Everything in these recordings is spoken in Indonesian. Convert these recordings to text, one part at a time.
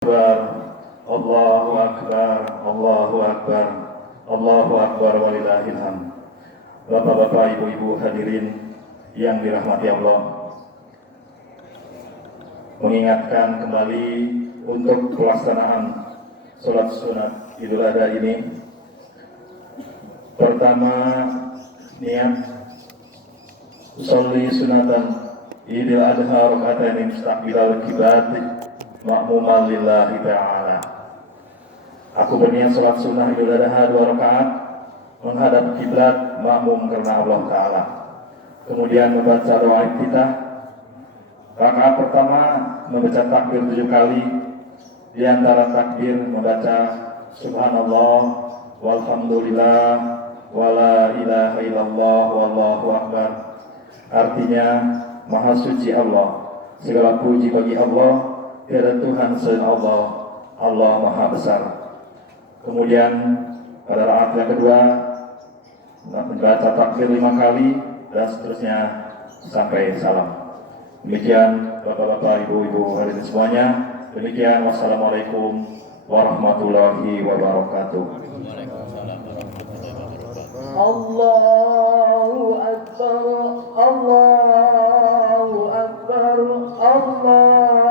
Allahu Akbar, Allahu Akbar, Allahu Akbar walillahil hamd. Bapak-bapak, ibu-ibu hadirin yang dirahmati Allah, mengingatkan kembali untuk pelaksanaan sholat sunat Idul Adha ini. Pertama, niat sholli sunatan Idul Adha rakaatain mustaqbilal qiblat ma'muman lillahi ta'ala. Aku berniat sholat sunnah Idul Adha 2 rakaat menghadap kiblat makmum karena Allah Ta'ala. Kemudian membaca doa iftitah. Rakaat pertama membaca takbir 7 kali. Di antara takbir membaca subhanallah walhamdulillah wala ilaha illallah wallahu akbar. Artinya, maha suci Allah, segala puji bagi Allah, tiada Tuhan selain Allah, Allah maha besar. Kemudian pada rakaat yang kedua membaca takbir 5 kali dan seterusnya sampai salam. Demikian bapak-bapak, ibu-ibu hadirin semuanya. Demikian, wassalamualaikum warahmatullahi wabarakatuh. Allahu Akbar, Allahu Akbar, Allahu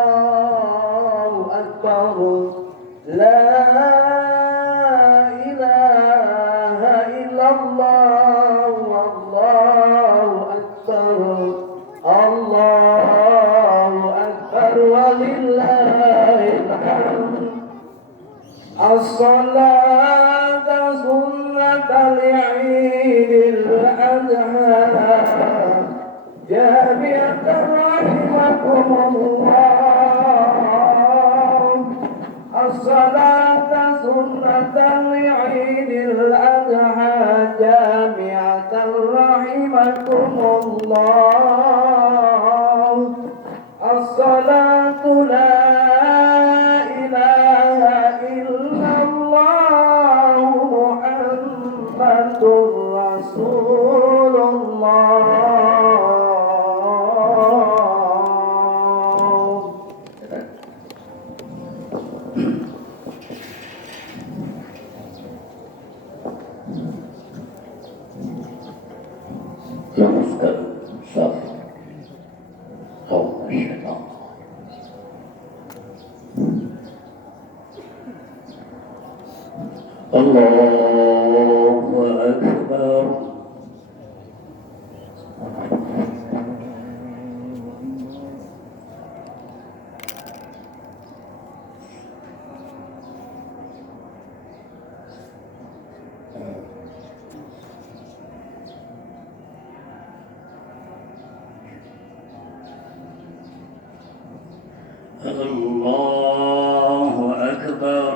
Akbar. La ilaha illallah, Allahu Akbar, Allahu Akbar walillahil hamd. As-salatu sunnatul Idul Adha jami'atan rahimakumullah. As-salatu sunnatul Idul Adha jami'atan rahimakumullah. As-salatu la Allahu Akbar. Allahu Akbar.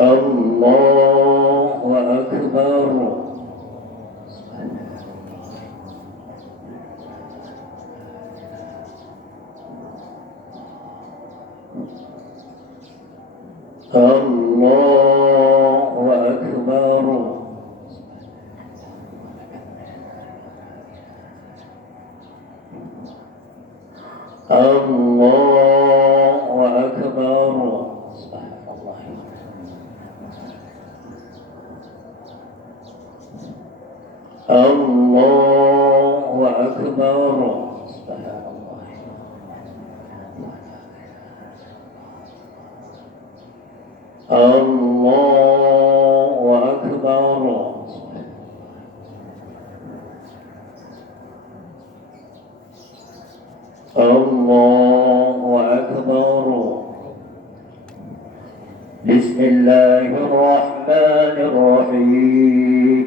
Allahu Akbar. Allahu Akbar. Allahu Akbar. Allahu Akbar. Allahu Akbar. Allahu Akbar. Bismillahirrahmanirrahim.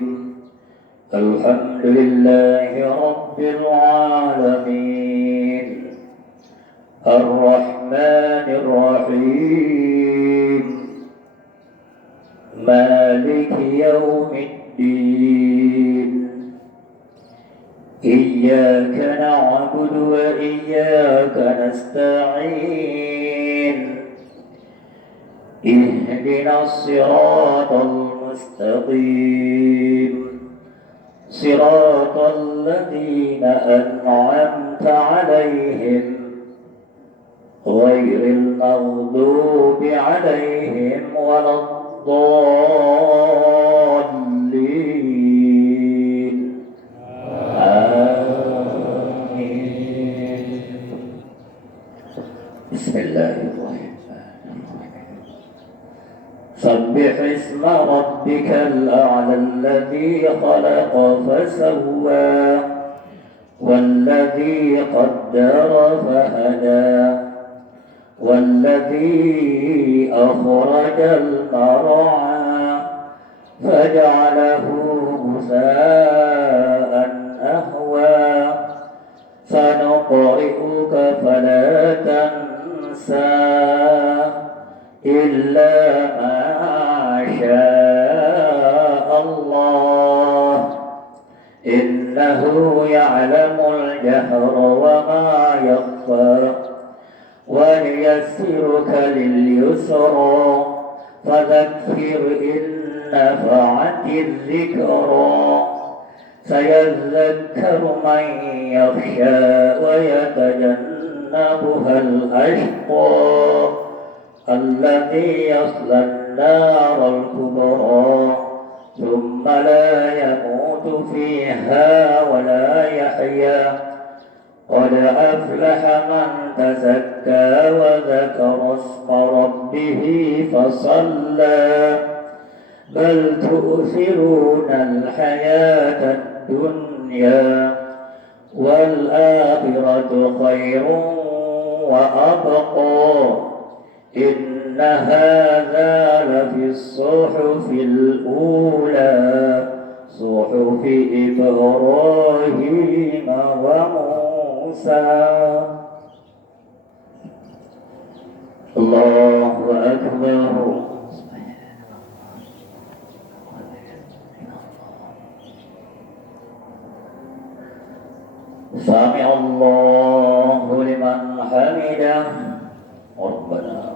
Alhamdulillahi Rabbil Alamin. Ar-Rahmanir Rahim. Maliki Yawmiddin. Iyyaka na'budu wa iyyaka nasta'in. Ihdinas siratal mustaqim. صراط الذين أنعمت عليهم غير المغضوب عليهم ولا الضالين آمين. بسم الله الرحمن الرحيم. سبح اسم ربك الأعلى الذي خلق فسوى والذي قدر فهدى والذي أخرج المرعى فجعله غثاء أهوى سنقرئك فلا تنسى إلا ما شاء الله إنه يعلم الجهر وما يخفى وليسرك لليسرى فذكر إن نفعت الذكرى سيذكر من يخشى ويتجنبها الأشقى الذي يصلى النار الكبرى ثم لا يموت فيها ولا يحيا قد أفلح من تزكى وذكر اسم ربه فصلى بل تؤثرون الحياة الدنيا والآخرة خير وأبقى إن هذا لفي الصحف الأولى صحف إبراهيم وموسى. الله أكبر. سمع الله لمن حمده ربنا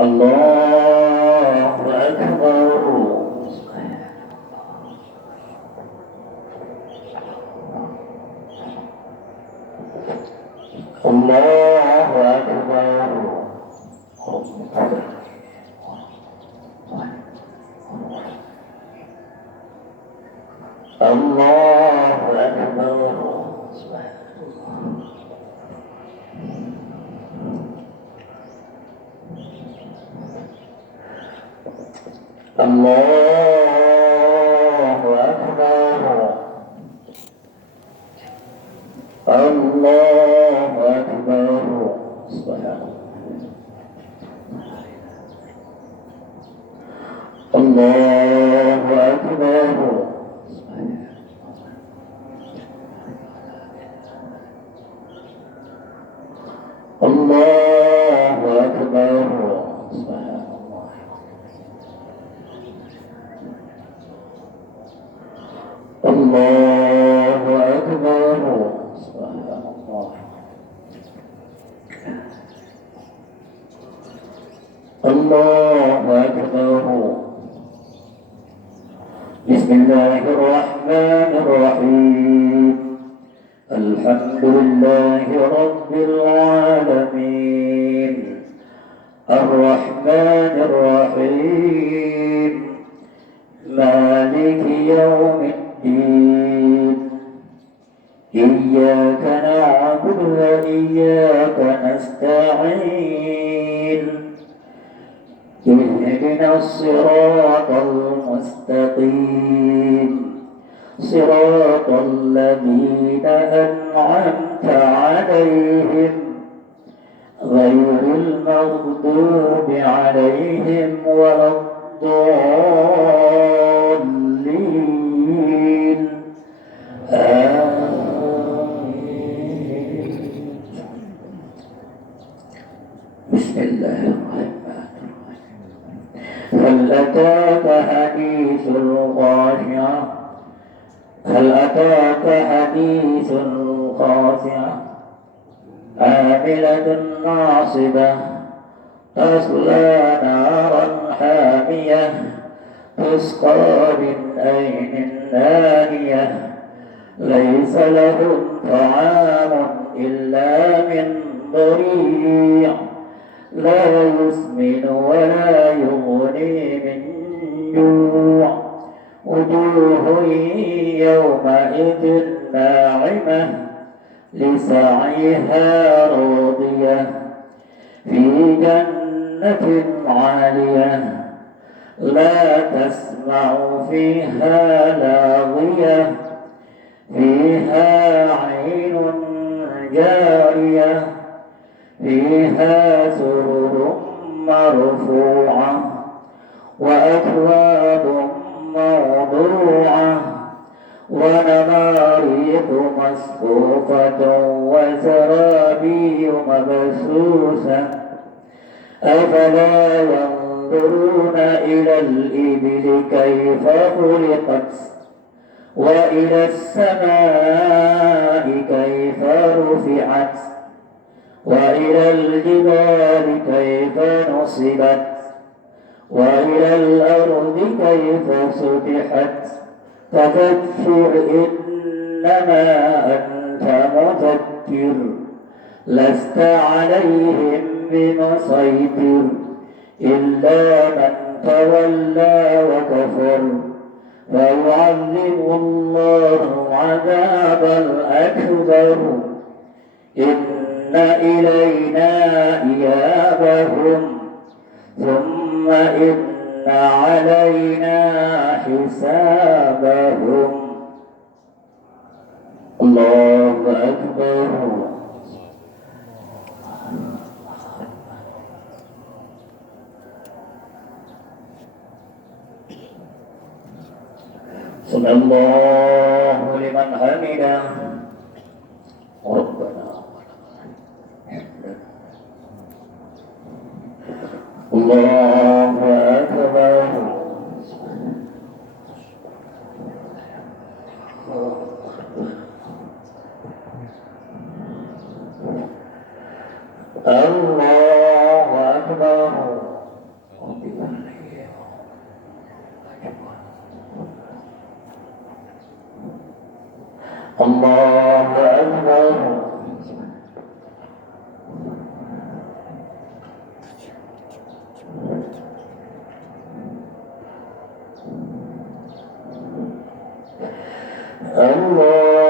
الله أكبر. الله أكبر. الله أكبر. الله أكبر. الله أكبر. سبحان الله أكبر. الله أكبر. سبحان الله. الله أكبر. سبحان الله. الله أكبر. بسم الله الرحمن الرحيم. الحمد لله رب العالمين الرحمن الرحيم مالك يوم الدين إياك نعبد وإياك نستعين اهدنا الصراط المستقيم صراط الذين أنعمت عليهم غير المغضوب عليهم ولا الضالين آمين. بسم الله الرحمن الرحيم. هل أتاك حديث الغاشية هل أتاك حديث الخاسعة عاملة ناصبة تصلى نارا حامية تسقى من عين آنية ليس لهم طعام إلا من ضريع لا يسمن ولا يغني من جوع وجوه يومئذ ناعمة لسعيها راضية في جنة عالية لا تسمع فيها لاغية فيها عين جارية فيها سرر مرفوعة وأكواب موضوعة ونمارق مصفوفة وزرابي مبثوثة أفلا ينظرون إلى الإبل كيف خلقت وإلى السماء كيف رفعت وإلى الجبال كيف نصبت وإلى الأرض كيف سطحت فذكر إنما أنت مذكر لست عليهم بمسيطر إلا من تولى وكفر فيعذبه الله العذاب الأكبر إن إلينا إيابهم ثم إن علينا حسابهم الله أكبر سمع الله لمن حمده ربنا الله أكبر الله أكبر الله أكبر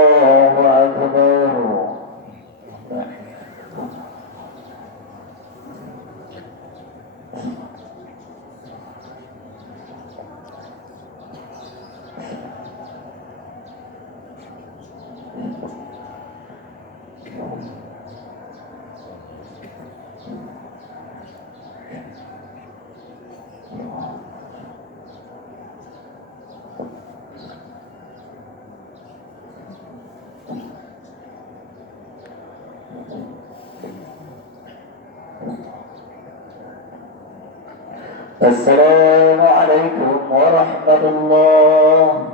الله أكبر السلام عليكم ورحمة الله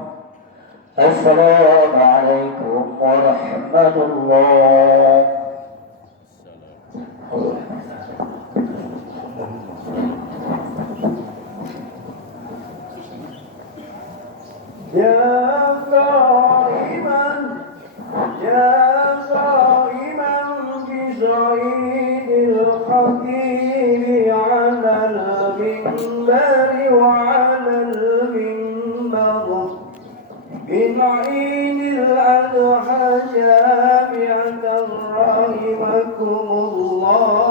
السلام عليكم ورحمة الله يا قائما بصعيد الخطيب على المنبر وعلى المنبر من عيد الأضحى جامعة رحمكم الله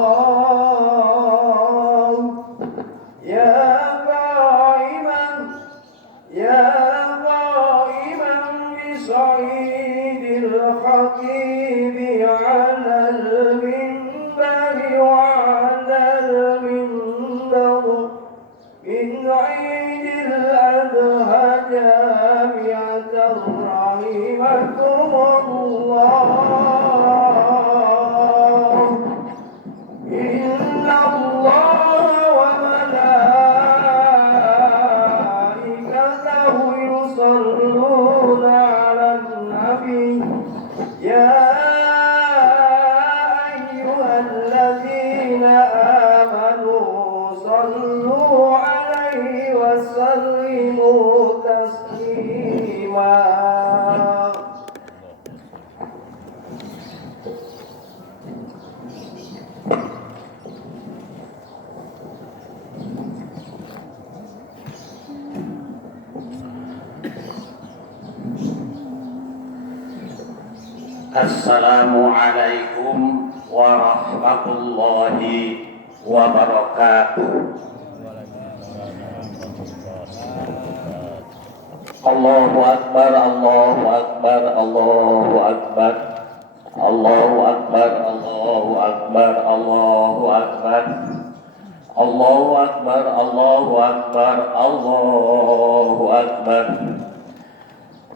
يا قائما بصعيد الخطيب على المنبر وعلى المنبر من عيد الأضحى جامعة رحمكم الله إن الله وملائكته يصلون على النبي يا Assalamualaikum warahmatullahi wabarakatuh. Allahu Akbar, Allahu Akbar, Allahu Akbar, Allahu Akbar, Allahu Akbar, Allahu Akbar, Allahu Akbar, Allahu Akbar, Allahu Akbar,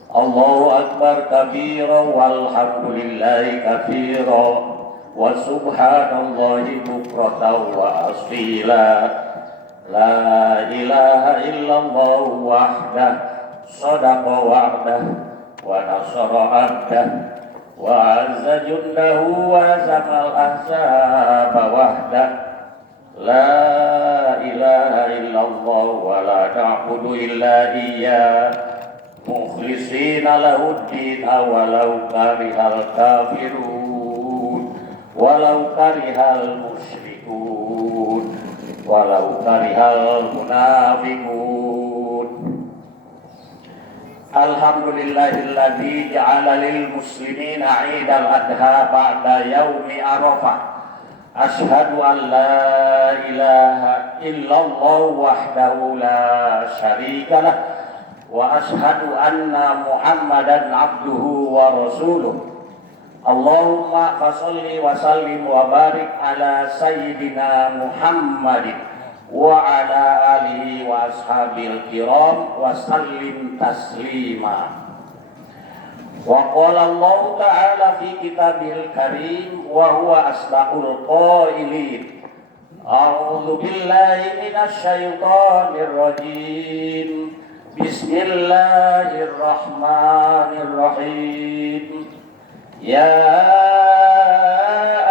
Allahu Akbar kabira walhamdulillahi kabira wa subhanallahi bukratan wa asila. La ilaha illallah wahdah sadaqa wa'dah wa nasara abdah wa azza jundahu wa zamal ahzaba wahdah. La ilaha illallah wa la na'budu illa iyyah mukhlisina lahuddin walau karihal kafirun walau karihal musyrikun walau karihal munafiqun. Alhamdulillahilladzi ja'ala lil muslimina 'idal adha ba'da yaumi arafah. Asyhadu an la ilaha illallah wahdahu la syarikalah wa asyhadu anna Muhammadan abduhu wa rasuluh. Allahumma fasholli wa sallim wa barik ala sayyidina Muhammadin wa ala alihi wa ashabil kiram wa sallim taslima. Wa qala Allah ta'ala fi kitabil karim wa huwa asdaqul qailin. A'udzu billahi minasy syaithanir rajim. Bismillahirrahmanirrahim. Ya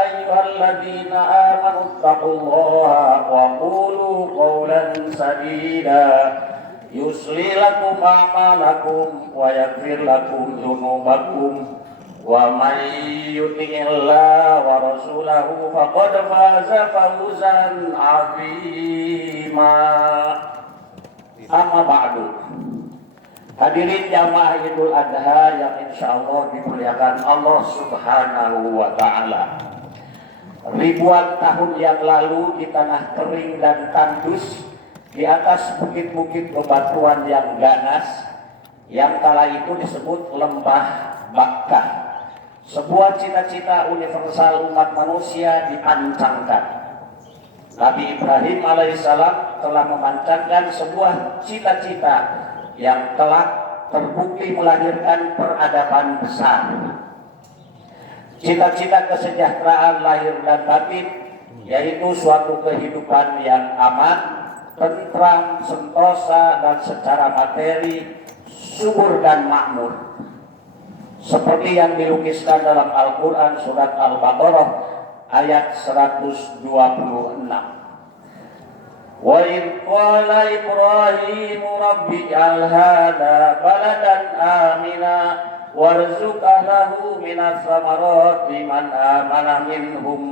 ayyuhalladzina amanu taqullaha wa qulu qawlan sadida yusli lakum a'malakum wa yaghfir lakum dzunubakum wa may yuti'illah wa rasulahu faqad faza fawzan 'azima. Amma ba'du. Hadirin jamaah Idul Adha yang insyaallah dimuliakan Allah Subhanahu wa ta'ala. Ribuan tahun yang lalu di tanah kering dan tandus, di atas bukit-bukit bebatuan yang ganas, yang kala itu disebut lembah Bakkah, sebuah cita-cita universal umat manusia dipancangkan. Nabi Ibrahim alaihissalam telah memancangkan sebuah cita-cita yang telah terbukti melahirkan peradaban besar. Cita-cita kesejahteraan lahir dan batin, yaitu suatu kehidupan yang aman, tentram, sentosa, dan secara materi subur dan makmur, seperti yang dilukiskan dalam Al-Quran surat Al-Baqarah ayat 126. Wa idh qala Ibrahim rabbi ij'al hadha baladan amina warzuq ahlahu minas samarati man amana minhum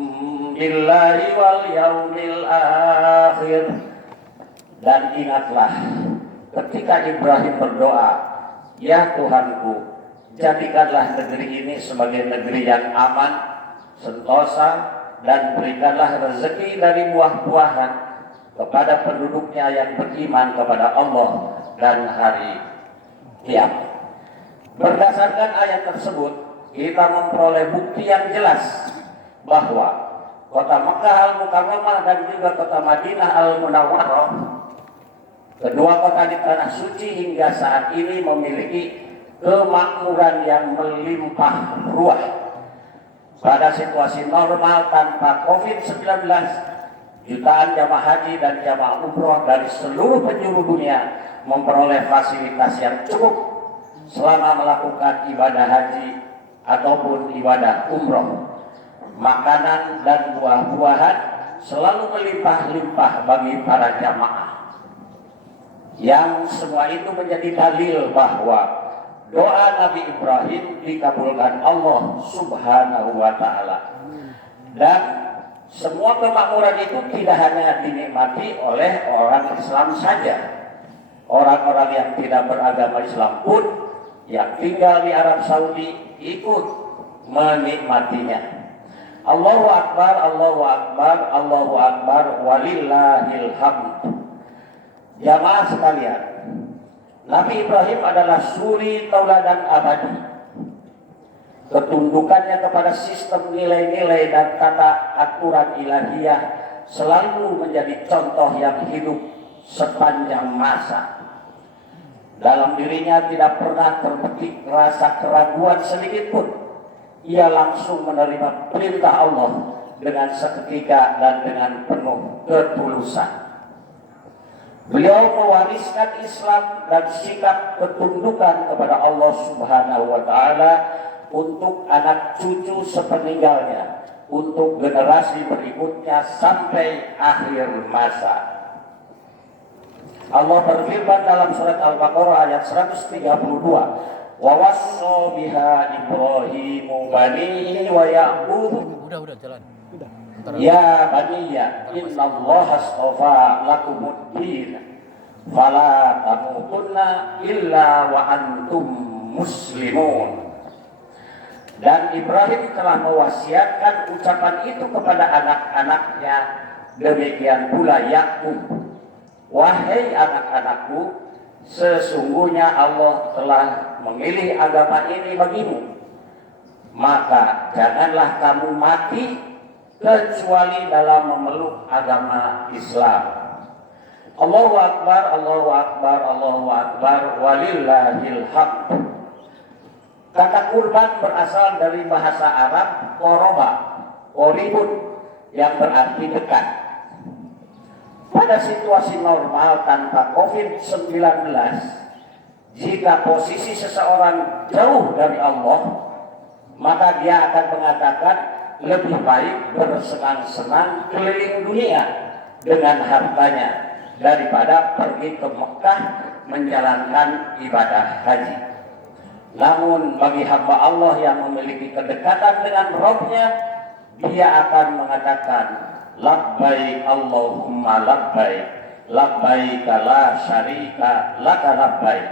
billahi wal yaumil akhir. Dan ingatlah ketika Ibrahim berdoa, ya Tuhanku, jadikanlah negeri ini sebagai negeri yang aman, sentosa, dan berikanlah rezeki dari buah-buahan kepada penduduknya yang beriman kepada Allah dan hari kiamat. Berdasarkan ayat tersebut, kita memperoleh bukti yang jelas bahwa kota Makkah Al-Mukarramah dan juga kota Madinah Al-Munawwarah, kedua kota di tanah suci hingga saat ini memiliki kemakmuran yang melimpah ruah. Pada situasi normal tanpa COVID-19, jutaan jamaah haji dan jamaah umroh dari seluruh penjuru dunia memperoleh fasilitas yang cukup selama melakukan ibadah haji ataupun ibadah umroh. Makanan dan buah-buahan selalu melimpah-limpah bagi para jamaah, yang semua itu menjadi dalil bahwa doa Nabi Ibrahim dikabulkan Allah Subhanahu wa ta'ala. Dan semua kemakmuran itu tidak hanya dinikmati oleh orang Islam saja. Orang-orang yang tidak beragama Islam pun yang tinggal di Arab Saudi ikut menikmatinya. Allahu Akbar, Allahu Akbar, Allahu Akbar, walillahil hamd. Jamaah sekalian, Nabi Ibrahim adalah suri tauladan abadi. Ketundukannya kepada sistem nilai-nilai dan tata aturan ilahiyah selalu menjadi contoh yang hidup sepanjang masa. Dalam dirinya tidak pernah terbetik rasa keraguan sedikit pun. Ia langsung menerima perintah Allah dengan seketika dan dengan penuh ketulusan. Beliau mewariskan Islam dan sikap ketundukan kepada Allah Subhanahu wa Ta'ala untuk anak cucu sepeninggalnya, untuk generasi berikutnya sampai akhir masa. Allah berfirman dalam surat Al-Baqarah ayat 132, wa wassa biha Ibrahimu banihi wa Ya'qub. Udah jalan. Ya baniya innallaha astafa lakumuddin fala tamutunna illa wa antum muslimun. Dan Ibrahim telah mewasiatkan ucapan itu kepada anak-anaknya, demikian pula Yakub. Wahai anak-anakku, sesungguhnya Allah telah memilih agama ini bagimu, maka janganlah kamu mati kecuali dalam memeluk agama Islam. Allahu Akbar, Allahu Akbar, Allahu Akbar, walillahil hamd. Kata kurban berasal dari bahasa Arab qoroba, qoribun, yang berarti dekat. Pada situasi normal tanpa COVID-19, jika posisi seseorang jauh dari Allah, maka dia akan mengatakan lebih baik bersenang-senang keliling dunia dengan hartanya daripada pergi ke Mekah menjalankan ibadah haji. Namun bagi hamba Allah yang memiliki kedekatan dengan Rabb-Nya, dia akan mengatakan labbaik Allahumma labbaik, labbaik la syarika laka labbaik.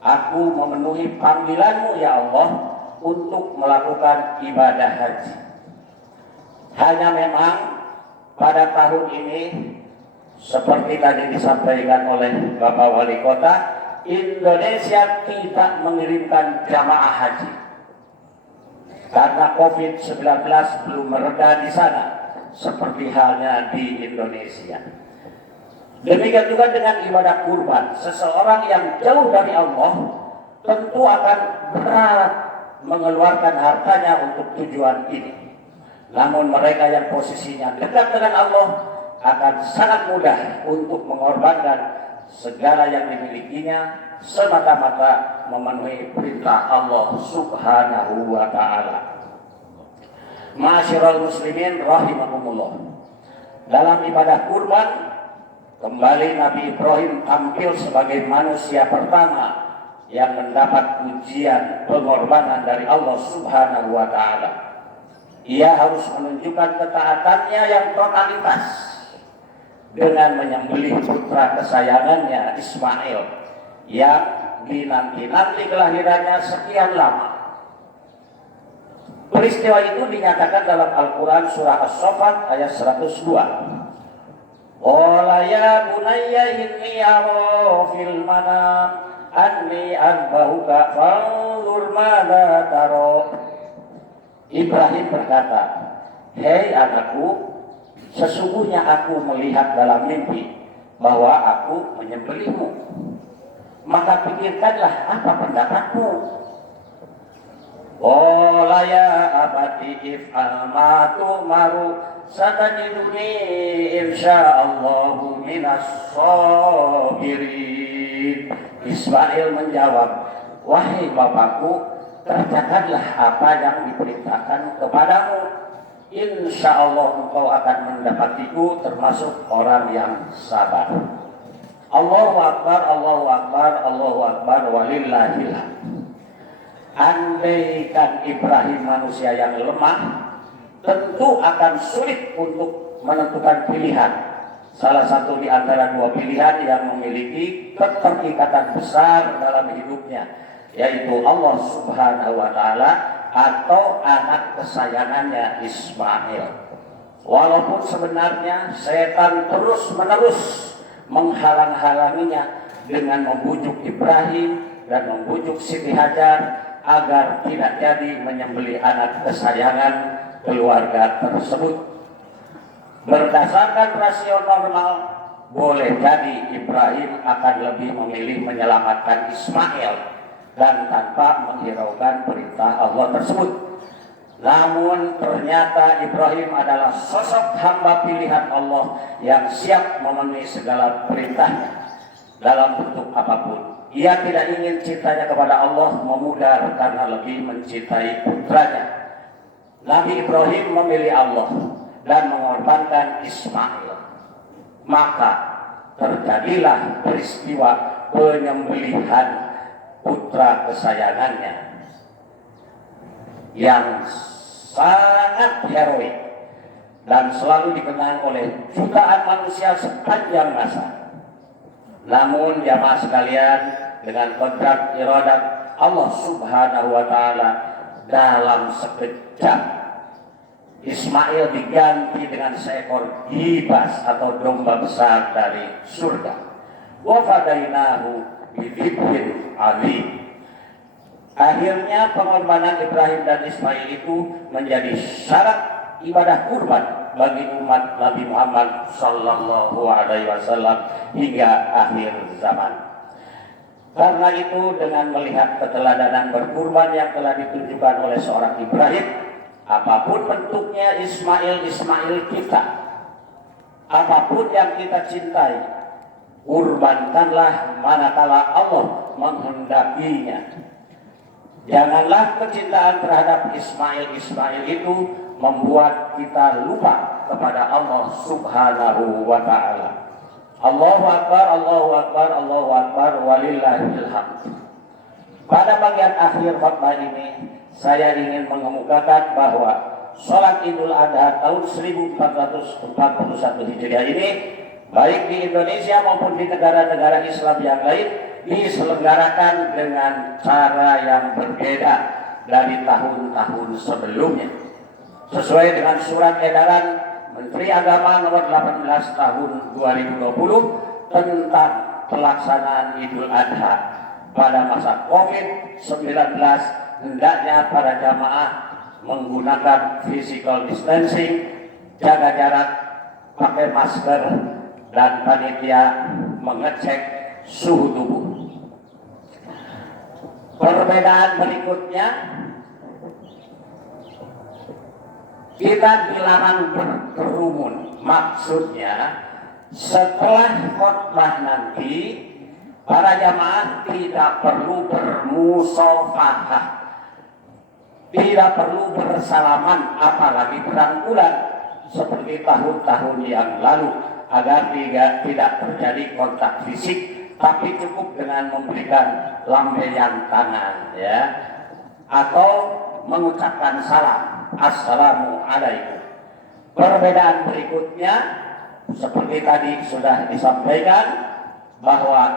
Aku memenuhi panggilanmu ya Allah untuk melakukan ibadah haji. Hanya memang pada tahun ini, seperti tadi disampaikan oleh Bapak Wali Kota, Indonesia tidak mengirimkan jamaah haji karena COVID-19 belum mereda di sana, seperti halnya di Indonesia. Demikian juga dengan ibadah kurban. Seseorang yang jauh dari Allah tentu akan berat mengeluarkan hartanya untuk tujuan ini. Namun mereka yang posisinya dekat dengan Allah akan sangat mudah untuk mengorbankan segala yang dimilikinya semata-mata memenuhi perintah Allah Subhanahu wa Ta'ala. Ma'asyiral muslimin rahimakumullah. Dalam ibadah kurban, kembali Nabi Ibrahim tampil sebagai manusia pertama yang mendapat ujian pengorbanan dari Allah Subhanahu wa Ta'ala. Ia harus menunjukkan ketaatannya yang totalitas dengan menyembelih putra kesayangannya Ismail yang dinanti-nanti kelahirannya sekian lama. Peristiwa itu dinyatakan dalam Al-Quran surah As-Saffat ayat 102. Qala ya bunayya inni ara fil manam anni adbahuka fanzur madza tara. Ibrahim berkata, hei anakku, sesungguhnya aku melihat dalam mimpi bahwa aku menyembelihmu. Maka pikirkanlah apa pendapatmu. Qala ya abati if'al ma tu'maru satajiduni insyaallahu minas sabirin. Ismail menjawab, wahai bapakku, kerjakanlah apa yang diperintahkan kepadamu. Insya Allah engkau akan mendapatiku termasuk orang yang sabar. Allahu Akbar, Allahu Akbar, Allahu Akbar, walillahil hamd. Andaikan Ibrahim manusia yang lemah, tentu akan sulit untuk menentukan pilihan. Salah satu di antara dua pilihan yang memiliki keterikatan besar dalam hidupnya, yaitu Allah Subhanahu wa Ta'ala atau anak kesayangannya Ismail. Walaupun sebenarnya setan terus-menerus menghalang-halanginya dengan membujuk Ibrahim dan membujuk Siti Hajar agar tidak jadi menyembelih anak kesayangan keluarga tersebut. Berdasarkan rasio normal, boleh jadi Ibrahim akan lebih memilih menyelamatkan Ismail dan tanpa menghiraukan perintah Allah tersebut. Namun ternyata Ibrahim adalah sosok hamba pilihan Allah yang siap memenuhi segala perintahnya dalam bentuk apapun. Ia tidak ingin cintanya kepada Allah memudar karena lebih mencintai putranya. Nabi Ibrahim memilih Allah dan mengorbankan Ismail. Maka terjadilah peristiwa penyembelihan putra kesayangannya yang sangat heroik dan selalu dikenang oleh jutaan manusia sepanjang masa. Namun jamaah sekalian, dengan kodrat iradat Allah Subhanahu wa Ta'ala, dalam sekejap Ismail diganti dengan seekor gibas atau domba besar dari surga. Wa fadainahu bidhibhin azim. Akhirnya pengorbanan Ibrahim dan Ismail itu menjadi syarat ibadah kurban bagi umat Nabi Muhammad sallallahu alaihi wasallam hingga akhir zaman. Karena itu, dengan melihat keteladanan berkurban yang telah ditunjukkan oleh seorang Ibrahim, apapun bentuknya Ismail kita, apapun yang kita cintai, kurbankanlah manakala Allah menghendakinya. Janganlah kecintaan terhadap Ismail itu membuat kita lupa kepada Allah Subhanahu wa Ta'ala. Allahu Akbar, Allahu Akbar, Allahu Akbar, walillahil hamd. Pada bagian akhir khutbah ini, saya ingin mengemukakan bahwa sholat Idul Adha tahun 1441 Hijriah ini, baik di Indonesia maupun di negara-negara Islam yang lain, diselenggarakan dengan cara yang berbeda dari tahun-tahun sebelumnya. Sesuai dengan surat edaran Menteri Agama nomor 18 tahun 2020 tentang pelaksanaan Idul Adha pada masa COVID-19, hendaknya para jamaah menggunakan physical distancing, jaga jarak, pakai masker, dan panitia mengecek suhu tubuh. Perbedaan berikutnya, kita dilarang berkerumun. Maksudnya, setelah khutbah nanti, para jamaah tidak perlu bermusafahah, tidak perlu bersalaman, apalagi berangkulan seperti tahun-tahun yang lalu, agar tidak terjadi kontak fisik, tapi cukup dengan memberikan lambaian tangan, ya, atau mengucapkan salam, assalamualaikum. Perbedaan berikutnya, seperti tadi sudah disampaikan, bahwa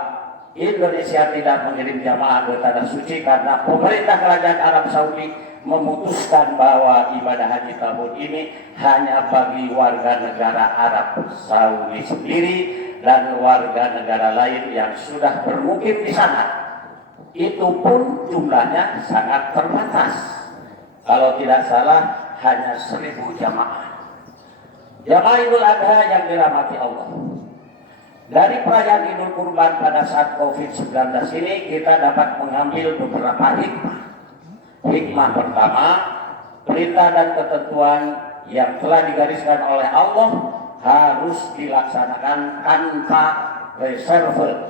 Indonesia tidak mengirim jamaah ke tanah suci karena pemerintah Kerajaan Arab Saudi memutuskan bahwa ibadah haji tahun ini hanya bagi warga negara Arab Saudi sendiri dan warga negara lain yang sudah bermukim di sana. Itu pun jumlahnya sangat terbatas. Kalau tidak salah hanya 1.000 jamaah. Jamaah Idul Adha yang dirahmati Allah. Dari perayaan Idul Kurban pada saat COVID-19 ini, kita dapat mengambil beberapa hikmah. Hikmah pertama, perintah dan ketentuan yang telah digariskan oleh Allah harus dilaksanakan tanpa reserve.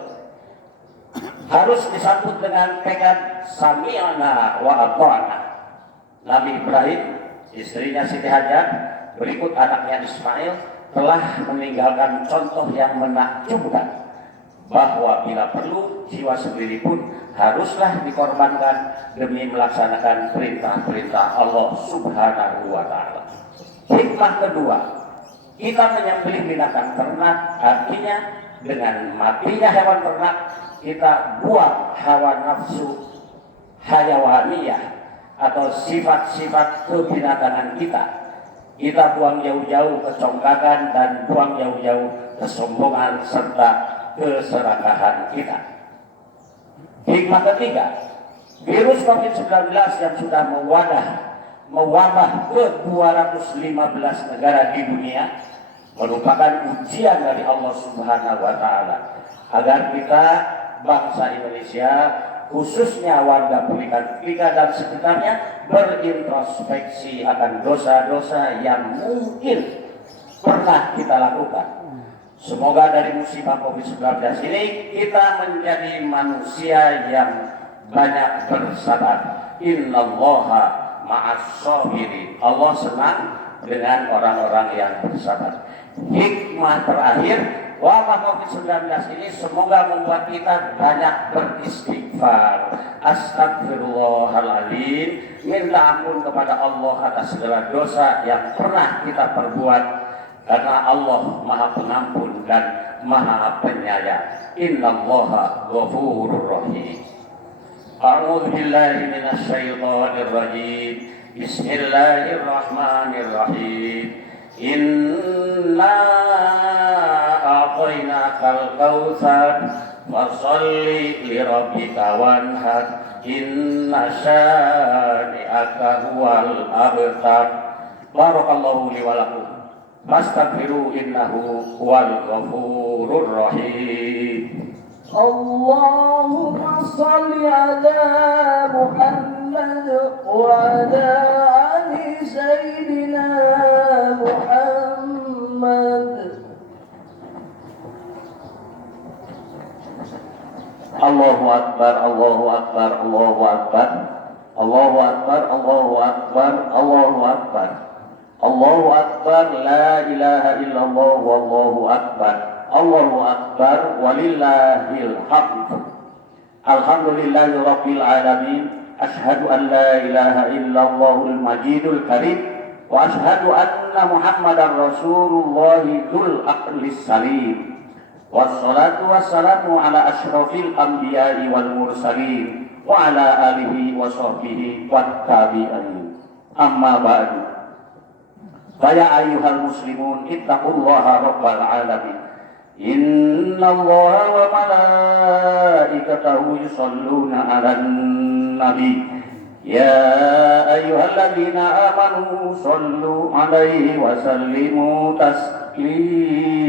Harus disambut dengan tekad sami'na wa ata'na. Nabi Ibrahim, istrinya Siti Hajar, berikut anaknya Ismail, telah meninggalkan contoh yang menakjubkan, bahwa bila perlu jiwa sendiri pun haruslah dikorbankan demi melaksanakan perintah-perintah Allah Subhanahu wa Ta'ala. Hikmah kedua, kita menyembelih binatang ternak, artinya dengan matinya hewan ternak kita buang hawa nafsu hayawaniyah atau sifat-sifat kebinatangan kita. Kita buang jauh-jauh kecongkakan dan buang jauh-jauh kesombongan serta keserakahan kita. Hikmah ketiga, virus COVID-19 yang sudah mewabah ke 215 negara di dunia merupakan ujian dari Allah Subhanahu wa Ta'ala agar kita bangsa Indonesia, khususnya warga Pelika dan sekitarnya, berintrospeksi akan dosa-dosa yang mungkin pernah kita lakukan. Semoga dari musibah COVID-19 ini kita menjadi manusia yang banyak bersabar. Innallaha ma'as-sabirin. Allah senang dengan orang-orang yang bersabar. Hikmah terakhir, wabah COVID-19 ini semoga membuat kita banyak beristighfar. Astagfirullahaladzim, minta ampun kepada Allah atas segala dosa yang pernah kita perbuat, karena Allah Maha Pengampun dan Maha Penyayang. Innallaha ghafurur rahim. A'udzu billahi minasy syaithanir rajim. Bismillahirrahmanirrahim. Inna a'tainakal kautsar fasholli lirabbika wanhar inna syani'aka huwal abtar. Barakallahu li wa lakum. Fastaghfiru innahu huwal ghafurur rahim. Allahumma salli ala Muhammad wa ala ali Sayyidina Muhammad. Allahu Akbar, Allahu Akbar, Allahu Akbar, Allahu Akbar, Allahu Akbar, Allahu Akbar, Allahu Akbar, la ilaha illallah, wallahu akbar, Allahu Akbar, walillahil hamd. Alhamdulillahi rabbil alamin. Ashhadu an la ilaha illallahul majidul karim wa ashhadu anna Muhammadar Rasulullah dzul aqlis salim. Wassalatu wassalamu ala asyrafil anbiya'i wal mursalin wa ala alihi wa sahbihi wat tabi'in. Amma ba'du. Fa ya ayyuhal muslimun ittaqullaha rabbal alamin. Innallaha wa malaikatahu yusholluna 'alan nabi. Ya ayyuhalladzina amanu shollu 'alaihi wa sallimu taslima.